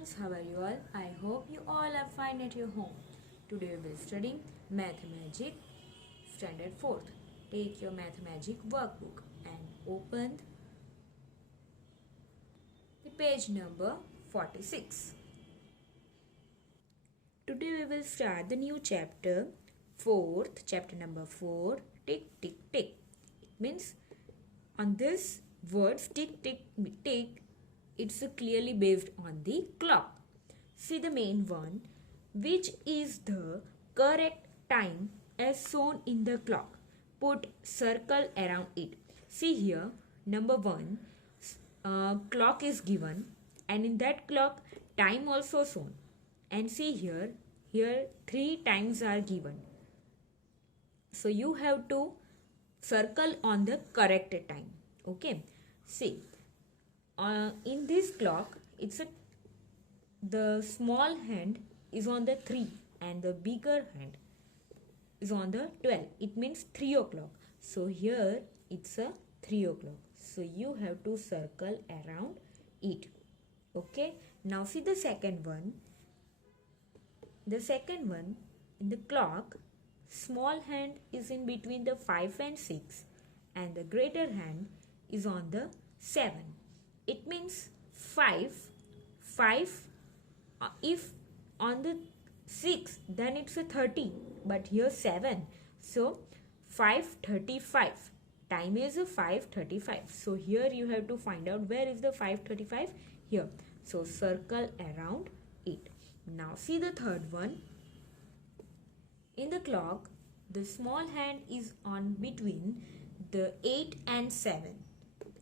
students, how are you all? I hope you all are fine at your home. Today we will be studying Math Magic Standard 4th. Take your Math Magic workbook and open the page number 46. Today we will start the new chapter 4th, chapter number 4, tick tick tick. It means on this words tick tick tick, it's clearly based on the clock. See the main one, which is the correct time as shown in the clock. Put circle around it. See here, number 1, clock is given, and in that clock time also shown. And see here 3 times are given. So you have to circle on the correct time. Okay. See, in this clock, the small hand is on the 3 and the bigger hand is on the 12. It means 3 o'clock. So here it's a 3 o'clock. So you have to circle around it. Okay. Now see the second one. The second one, in the clock, small hand is in between the 5 and 6 and the greater hand is on the 7. It means 5, if on the 6 then it's a 30, but here 7. So 5:35. Time is a 5:35. So here you have to find out where is the 5:35 here. So circle around it. Now see the third one. In the clock, the small hand is on between the 8 and 7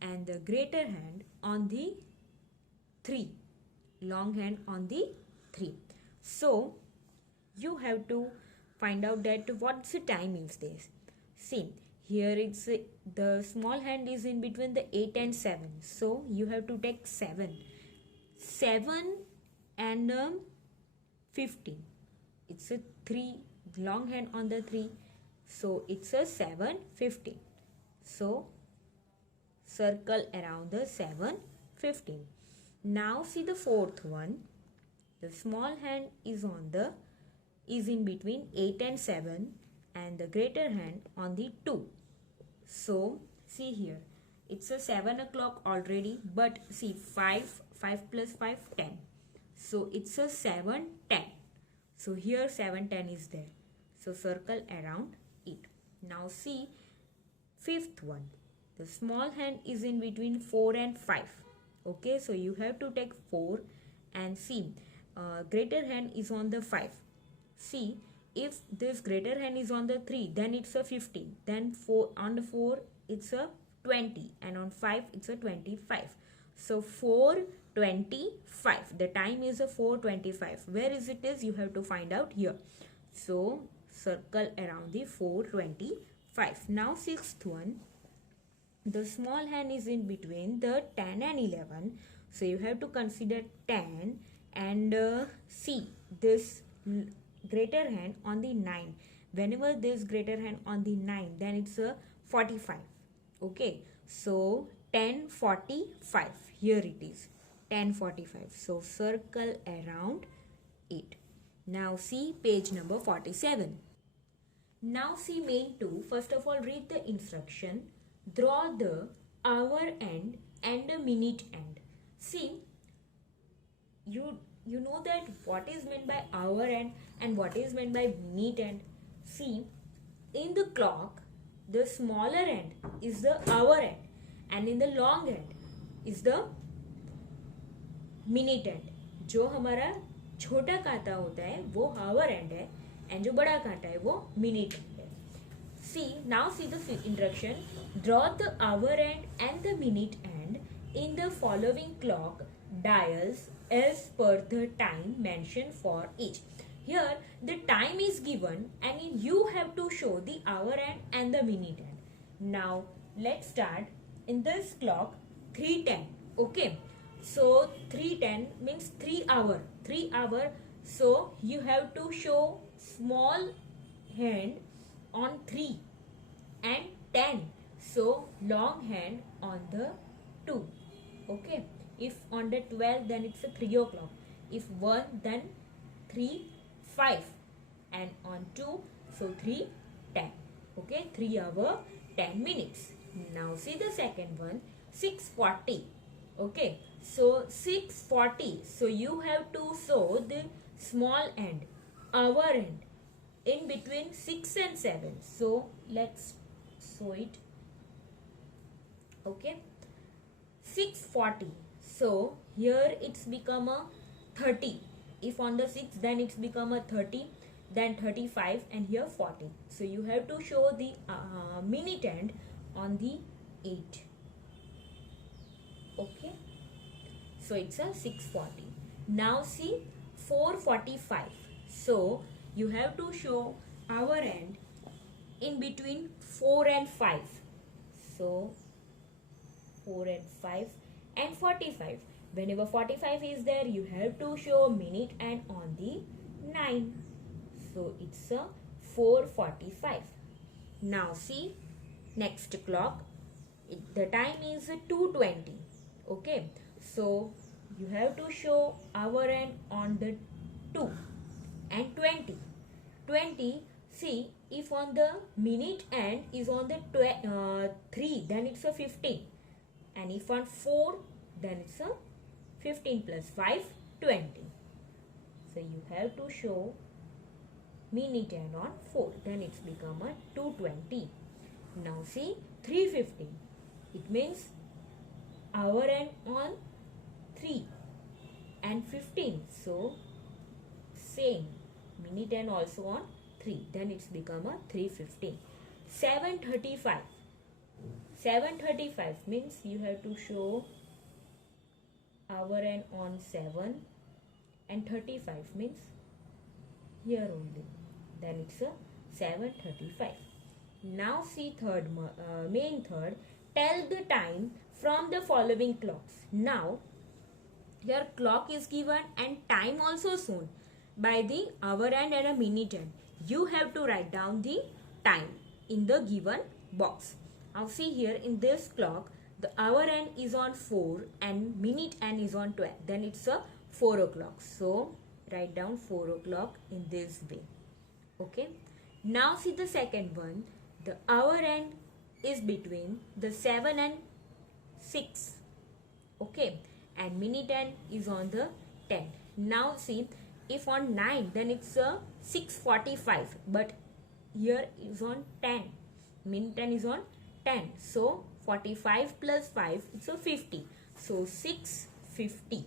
and the greater hand on the 3. Long hand on the 3. So you have to find out that what's the time is this. See, here it's the small hand is in between the 8 and 7. So you have to take 7. 7 and 15. It's a 3, long hand on the 3. So it's a 7:15. So circle around the 7:15. Now see the fourth one. The small hand is in between 8 and 7 and the greater hand on the 2. So see here, it's a 7 o'clock already, but see 5 plus 5, 10. So it's a 7:10. So here 7:10 is there. So circle around it. Now see fifth one. The small hand is in between 4 and 5. Okay, so you have to take 4 and see greater hand is on the 5. See, if this greater hand is on the 3, then it's a 15. Then 4 on the 4 it's a 20 and on 5 it's a 25. So 4:25. The time is a 4:25. Where is it is you have to find out here. So circle around the 4:25. Now sixth one. The small hand is in between the 10 and 11. So you have to consider 10 and see this greater hand on the 9. Whenever this greater hand on the 9, then it's a 45. Okay. So 10:45. Here it is. 10:45. So circle around it. Now see page number 47. Now see main 2. First of all, read the instruction. Draw the hour end and the minute end. See, you know that what is meant by hour end and what is meant by minute end. See, in the clock, the smaller end is the hour end and in the long end is the minute end. जो हमारा छोटा कांटा होता है वो hour end है and जो बड़ा कांटा है वो minute end है. Now see the instruction. Draw the hour end and the minute end in the following clock dials as per the time mentioned for each. Here the time is given and you have to show the hour end and the minute end. Now let's start. In this clock 3:10. Okay. So 3:10 means 3 hour. 3 hour. So you have to show small hand on 3 and 10. So long hand on the 2. Okay. If on the 12, then it's a 3 o'clock. If 1, then 3, 5. And on 2, so 3, 10. Okay, 3 hour, 10 minutes. Now see the second one, 6:40. Okay, so 6:40. So you have to show the small end, hour end, in between 6 and 7. So let's show it. Okay, 6:40. So here it's become a 30. If on the 6, then it's become a 30, then 35, and here 40. So you have to show the minute end on the 8. Okay, so it's a 6:40. Now see 4:45. So you have to show hour end in between 4 and 5. So 4 and 5 and 45. Whenever 45 is there, you have to show minute and on the 9. So it's a 4:45. Now see next clock. The time is 2:20. Okay. So you have to show hour end on the 2 and 20. 20. See, if on the minute end is on the 3, then it's a 15. And if on 4, then it's a 15 plus 5, 20. So you have to show minute end on 4. Then it's become a 2:20. Now see 3:15. It means hour end on 3 and 15. So same. Minute end also on 3. Then it's become a 3:15. 7:35. 7:35 means you have to show hour end on 7, and 35 means here only. Then it's a 7:35. Now see main third. Tell the time from the following clocks. Now here clock is given and time also shown by the hour end and a minute end. You have to write down the time in the given box. Now see here in this clock, the hour end is on 4 and minute end is on 12. Then it's a 4 o'clock. So write down 4 o'clock in this way. Okay. Now see the second one. The hour end is between the 7 and 6. Okay. And minute end is on the 10. Now see, if on 9, then it's a 6:45. But here is on 10. Minute end is on 10. So 45 plus 5, it's a 50. So 6:50.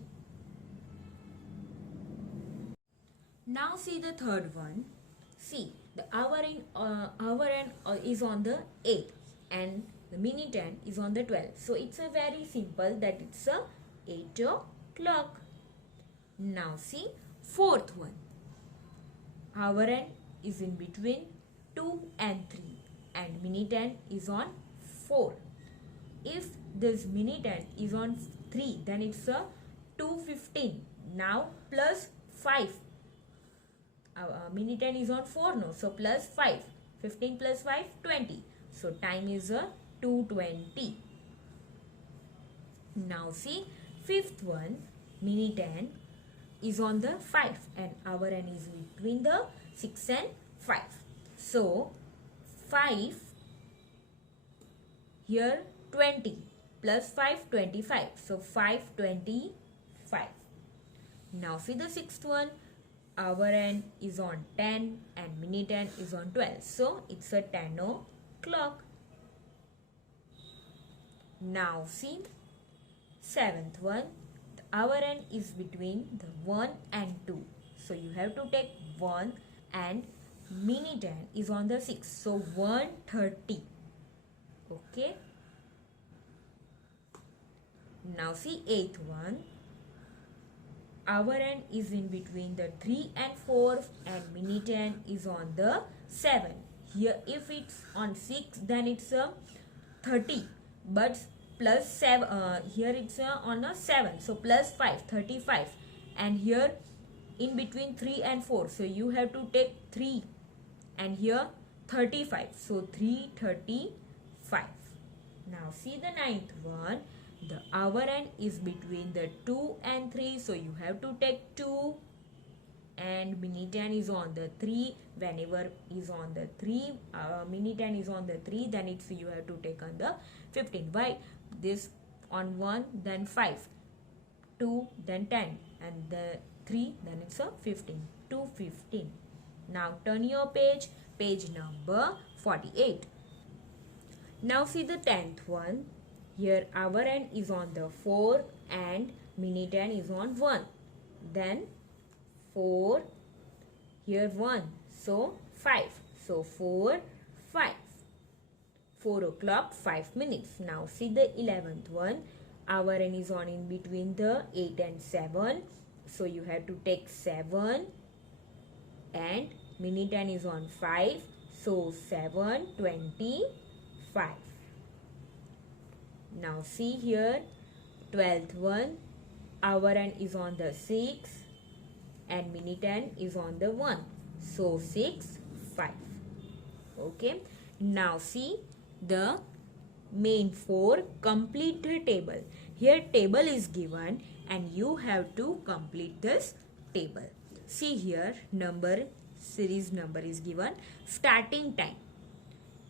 Now see the third one. See, the hour end is on the 8 and the minute end is on the 12. So it's a very simple that it's a 8 o'clock. Now see fourth one. Hour end is in between 2 and 3 and minute end is on 4. If this minute end is on 3, then it's a 2:15. Now plus 5. Minute end is on 4, no, so plus 5. 15 plus 5, 20. So time is a 2:20. Now see fifth one. Minute end is on the 5 and hour end is between the 6 and 5. So 5 here 20 plus 5, 25. So 5:25. Now see the sixth one. Hour end is on 10 and minute end is on 12. So it's a 10 o'clock. Now see seventh one. The hour end is between the 1 and 2. So you have to take 1 and minute end is on the 6. So 1:30. Okay. Now see eighth one. Hour end is in between the 3 and 4 and minute end is on the 7. Here if it's on 6, then it's a 30. But plus 7, here it's on a 7. So plus 5, 35. And here in between 3 and 4. So you have to take 3 and here 35. So 3:35. Now see the ninth one. The hour end is between the 2 and 3, so you have to take 2. And minute hand is on the 3. Whenever is on the 3, minute hand is on the 3, then it's you have to take on the 15. Why? This on 1, then 5, 2, then 10, and the 3, then it's a 15. 2:15. Now turn your page number 48. Now see the 10th one. Here hour end is on the 4 and minute hand is on 1. Then 4, here 1, so 5. So 4, 5. 4 o'clock, 5 minutes. Now see the 11th one. Hour end is on in between the 8 and 7. So you have to take 7 and minute hand is on 5. So 7:25. Now see here 12th one. Hour end is on the 6 and minute hand is on the 1. So 6:05. Okay. Now see the main 4. Complete the table. Here table is given and you have to complete this table. See here series number is given. Starting time,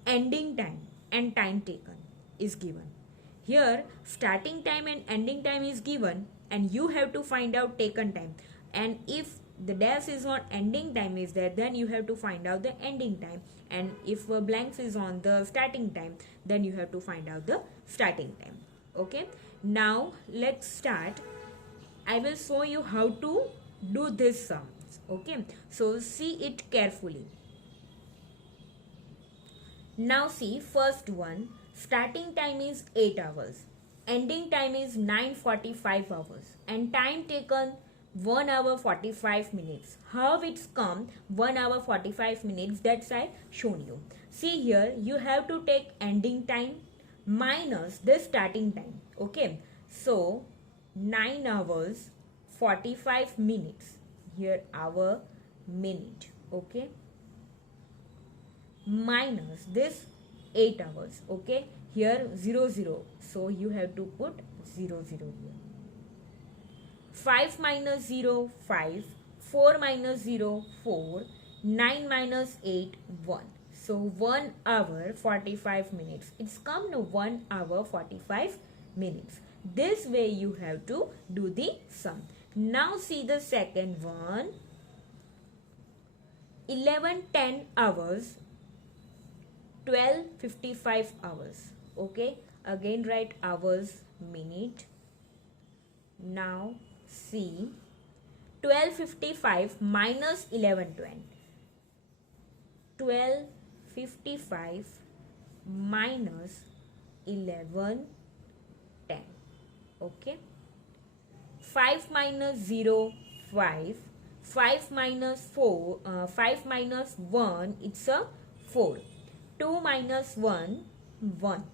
ending time and time taken is given. Here starting time and ending time is given and you have to find out taken time. And if the dash is on ending time is there, then you have to find out the ending time. And if blanks is on the starting time, then you have to find out the starting time. Okay. Now let's start. I will show you how to do this sums. Okay. So see it carefully. Now see first one. Starting time is 8 hours. Ending time is 9:45 hours. And time taken 1 hour 45 minutes. How it's come 1 hour 45 minutes, that's I shown you. See here you have to take ending time minus this starting time. Okay. So 9 hours 45 minutes. Here hour minute. Okay. Minus this 8 hours. Okay. Here 0 0. So you have to put 0 0 here. 5 minus 0, 5. 4 minus 0, 4. 9 minus 8, 1. So 1 hour 45 minutes. It's come to 1 hour 45 minutes. This way you have to do the sum. Now see the second one. 11:10 hours. 12:55 hours. Okay. Again write hours, minute. Now see 12:55 minus 11:10. 12:55 minus 11:10. Okay. 5 minus 0, 5. 5 minus 4, 5 minus 1, it's a 4. 2 minus 1, 1.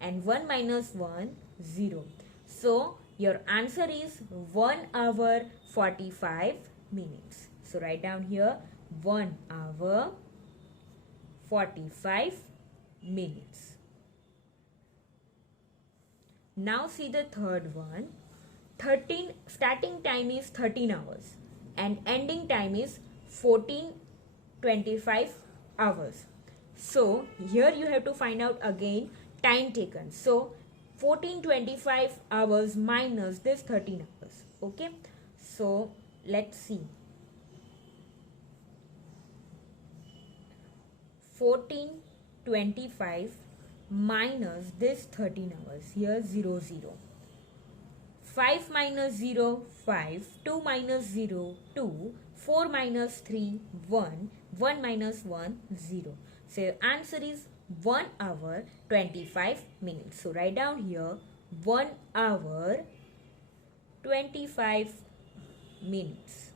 And 1 minus 1, 0. So your answer is 1 hour 45 minutes. So write down here 1 hour 45 minutes. Now see the third one. Starting time is 13 hours and ending time is 14:25 hours. So here you have to find out again time taken. So 14:25 hours minus this 13 hours. Okay. So let's see. 14:25 minus this 13 hours. Here 0 0. 5 minus 0, 5. 2 minus 0, 2. 4 minus 3, 1. 1 minus 1, 0. So answer is 1 hour 25 minutes. So write down here 1 hour 25 minutes.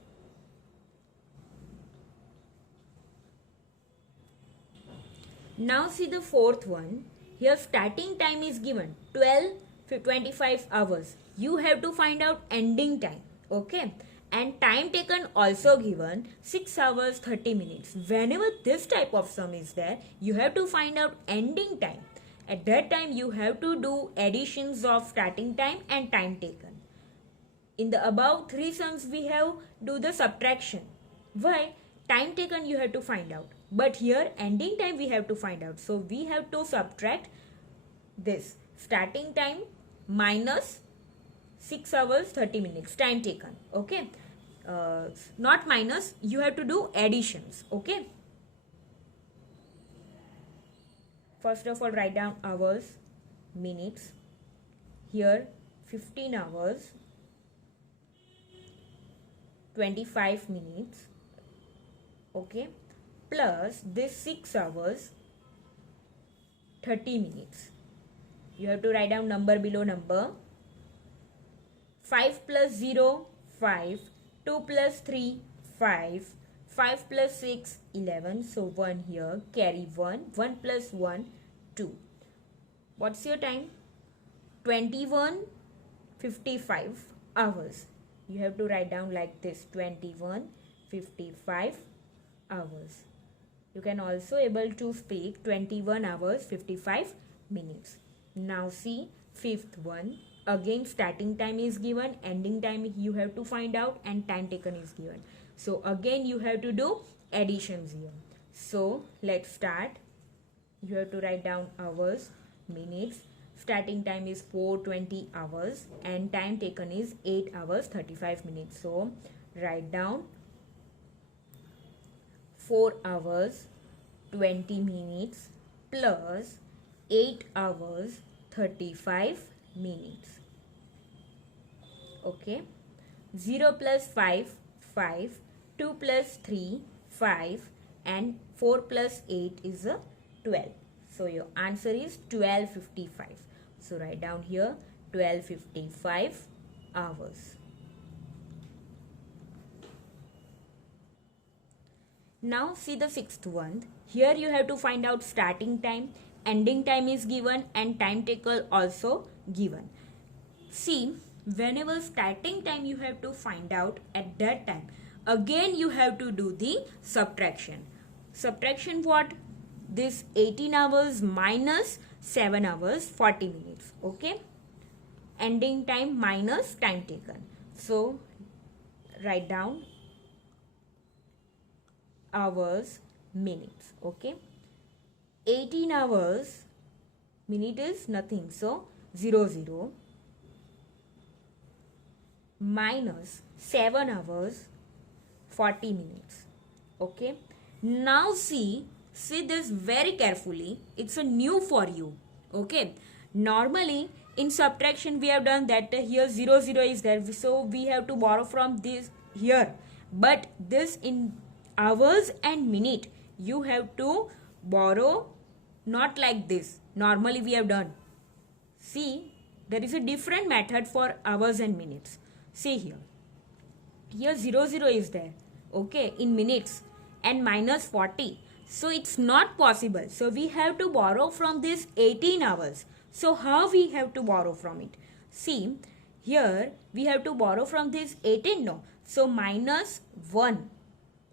Now see the fourth one. Here starting time is given 12:25 hours. You have to find out ending time. Okay. And time taken also given 6 hours 30 minutes. Whenever this type of sum is there, you have to find out ending time. At that time you have to do additions of starting time and time taken. In the above three sums we have do the subtraction. Why? Time taken you have to find out. But here ending time we have to find out. So we have to subtract this starting time minus 6 hours 30 minutes time taken. Okay. Not minus, you have to do additions. Okay. First of all, write down hours, minutes. Here 15 hours 25 minutes. Okay. Plus this 6 hours 30 minutes. You have to write down number below number. 5 plus 0, 5. 2 plus 3, 5. 5 plus 6, 11. So 1 here. Carry 1. 1 plus 1, 2. What's your time? 21:55 hours. You have to write down like this. 21:55 hours. You can also able to speak 21 hours 55 minutes. Now see fifth one. Again starting time is given, ending time you have to find out, and time taken is given. So again you have to do additions here. So let's start. You have to write down hours, minutes. Starting time is 4:20 hours and time taken is 8 hours 35 minutes. So write down 4 hours 20 minutes plus 8 hours 35 minutes. Okay. 0 plus 5, 5. 2 plus 3, 5. And 4 plus 8 is a 12. So your answer is 12:55. So write down here 12:55 hours. Now see the sixth one. Here you have to find out starting time, ending time is given, and time taken also given. See, whenever starting time you have to find out, at that time again you have to do the subtraction. Subtraction what? This 18 hours minus 7 hours 40 minutes. Okay. Ending time minus time taken. So write down hours, minutes. Okay. 18 hours, minute is nothing. So 00 minus 7 hours 40 minutes. Okay. Now see this very carefully. It's a new for you. Okay. Normally in subtraction we have done that here 00 is there. So we have to borrow from this here. But this in hours and minute you have to borrow not like this. Normally we have done. See, there is a different method for hours and minutes. See here. Here 00 is there. Okay, in minutes and minus 40. So it's not possible. So we have to borrow from this 18 hours. So how we have to borrow from it? See, here we have to borrow from this 18. No. So minus 1.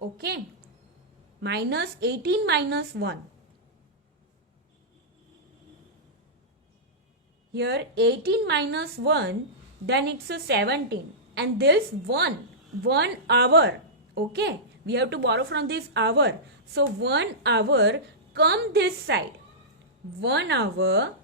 Okay. Minus 18 minus 1. Here 18 minus 1, then it's a 17. And this 1 hour. Okay. We have to borrow from this hour. So 1 hour come this side. 1 hour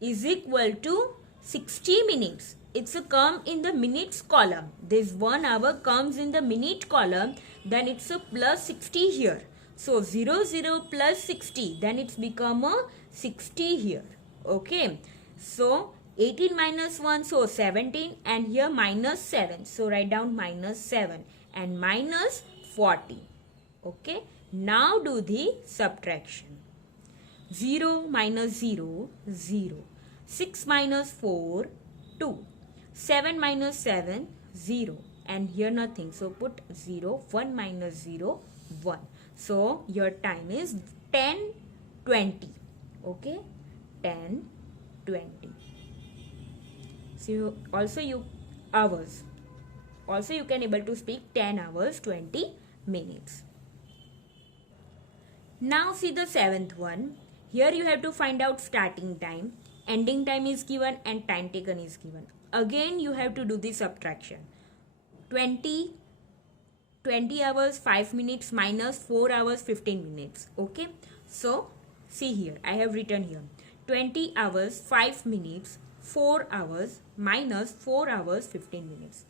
is equal to 60 minutes. It's a come in the minutes column. This 1 hour comes in the minute column. Then it's a plus 60 here. So 00 plus 60. Then it's become a 60 here. Okay. So 18 minus 1. So 17. And here minus 7. So write down minus 7. And minus 40. Okay. Now do the subtraction. 0 minus 0, 0. 6 minus 4, 2. 7 minus 7, 0. And here nothing. So put 0. 1 minus 0, 1. So your time is 10:20. Okay. 10:20. So also you hours. Also you can able to speak 10 hours 20 minutes. Now see the seventh one. Here you have to find out starting time, ending time is given, and time taken is given. Again you have to do the subtraction. 20 hours 5 minutes minus 4 hours 15 minutes. Okay, so see here, I have written here 20 hours 5 minutes 4 hours minus 4 hours 15 minutes.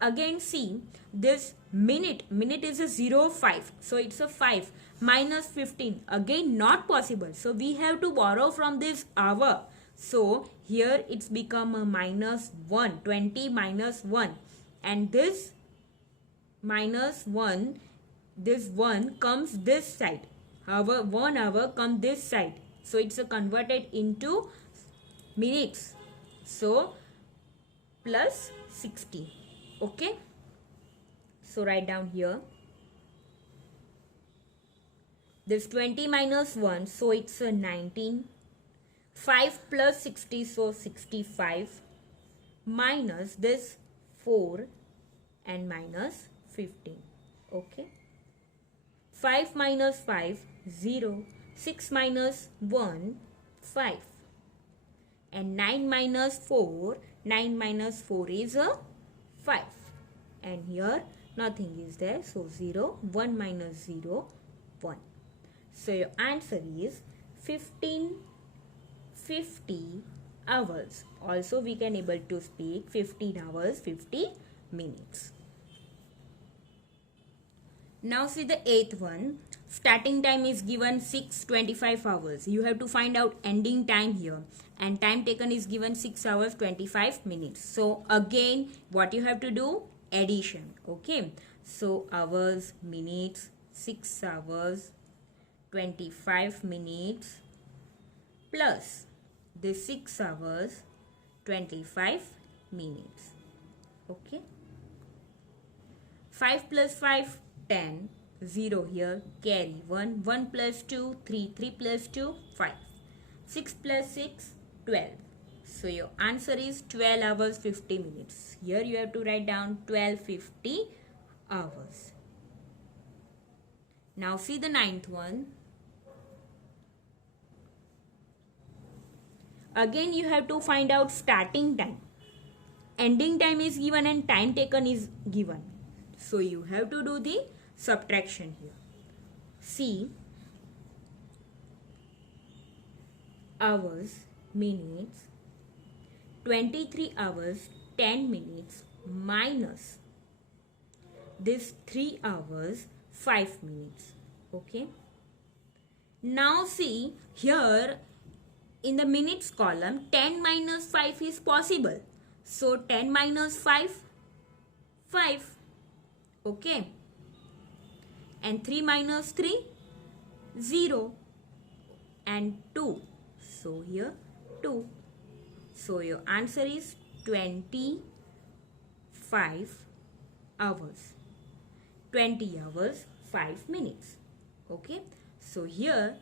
Again see, this minute is a 0.5, so it's a 5 minus 15, again not possible, so we have to borrow from this hour. So here it's become a minus 1, 20 minus 1, and this minus 1, this 1 comes this side, however 1 hour comes this side, so it's converted into minutes, so plus 60. Okay, so write down here this 20 minus 1, so it's a 19, 5 plus 60, so 65, minus this 4 and minus 15. Okay, 5 minus 5 0, 6 minus 1 5, and 9 minus 4 is a 5, and here nothing is there, so 0, 1 minus 0 1. So your answer is 1550 hours. Also we can able to speak 15 hours 50 minutes. Now see the 8th one. Starting time is given 6:25 hours. You have to find out ending time here, and time taken is given 6 hours 25 minutes. So again what you have to do? Addition. Okay, so hours, minutes, 6 hours 25 minutes plus the 6 hours 25 minutes. Okay, 5 plus 5 10, 0 here, carry 1, 1 plus 2 3, 3 plus 2 5, 6 plus 6 12. So your answer is 12 hours 50 minutes. Here you have to write down 1250 hours. Now see the 9th one. Again you have to find out starting time, ending time is given, and time taken is given. So you have to do the subtraction here. See, hours, minutes, 23 hours 10 minutes minus this 3 hours 5 minutes. Okay, now see here in the minutes column 10 minus 5 is possible, so 10 minus 5 5. Okay, and 3 minus 3 0, and 2, so here 2. So your answer is 25 hours, 20 hours 5 minutes. Okay, so here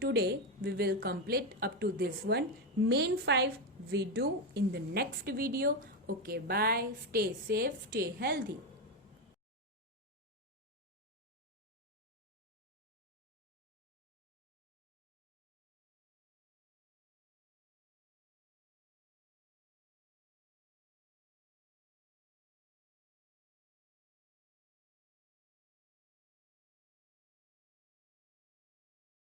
today we will complete up to this one. Main 5 we do in the next video. Okay, bye, stay safe, stay healthy.